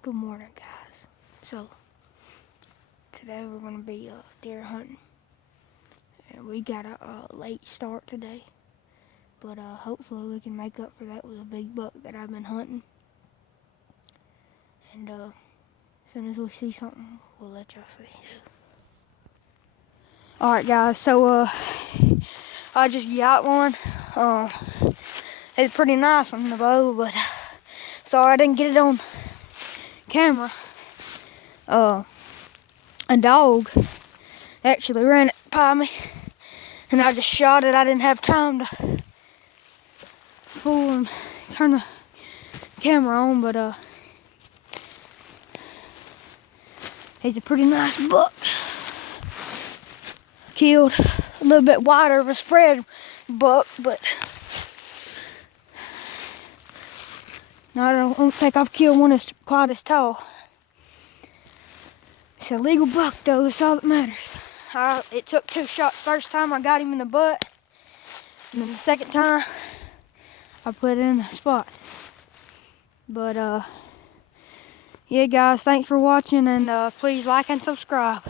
Good morning, guys. So, today we're going to be deer hunting. And we got a late start today. But hopefully we can make up for that with a big buck that I've been hunting. And as soon as we see something, we'll let y'all see. Alright, guys. So, I just got one. It's a pretty nice one, the bow, but sorry I didn't get it on camera. A dog actually ran it by me, and I just shot it. I didn't have time to pull and turn the camera on, but he's a pretty nice buck. Killed a little bit wider of a spread buck, but no, I don't think I've killed one that's quite as tall. It's a legal buck though, that's all that matters. It took 2 shots. First time I got him in the butt, and then the second time I put it in the spot. But yeah guys, thanks for watching, and please like and subscribe.